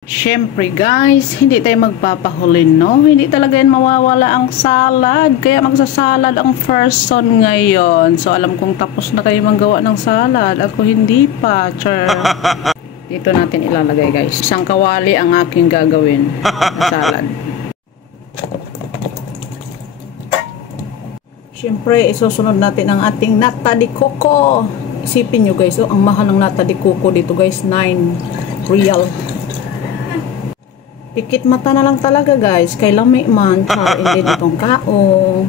Syempre guys, hindi tayo magpapahuli, no? Hindi talaga yan mawawala ang salad. Kaya magsasalad ang person ngayon. So alam kong tapos na kayo manggawa ng salad. Ako hindi pa, char. Dito natin ilalagay guys. Isang kawali ang aking gagawin na salad. Syempre, isusunod natin ang ating nata de coco. Isipin nyo guys, ang mahal ng nata de coco dito guys, 9 real. Pikit mata na lang talaga guys, kay lami man, char, hindi itong kaong.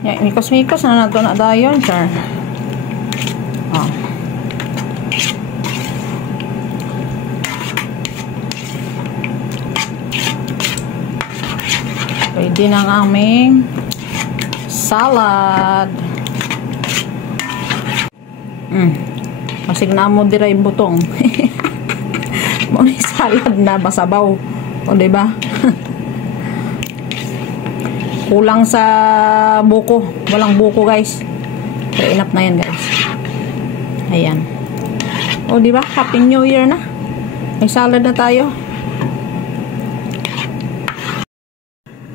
Yeah, mikos-mikos na nato na dayon, char. Oh. Pwede na ang aming salad. Masig na mo diray butong. Muna salad na basabaw. O diba? Kulang sa buko. Walang buko guys. Pero enough na yan guys. Ayan. O diba? Happy New Year na. May salad na tayo.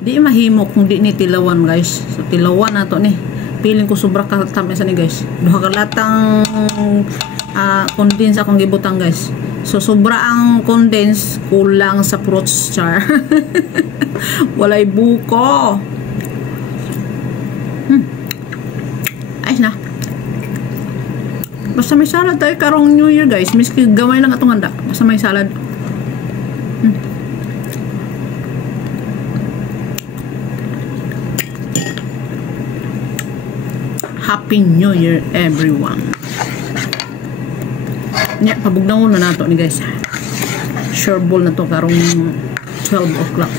Di mahimok kung di ni tilawan guys. So tilawan na to ni. Piling ko sobra katamis ni guys. Duha ka latang condense akong gibutang guys. So sobra ang condense, kulang sa fruits, char. Walay buko. Ayos na. Basta may salad tayo karong New Year guys. Miski gamay lang atong handa. Basta may salad. Happy New Year everyone. Nya pabugnaw na nato ni guys. Sure ball na to karong 12 o'clock.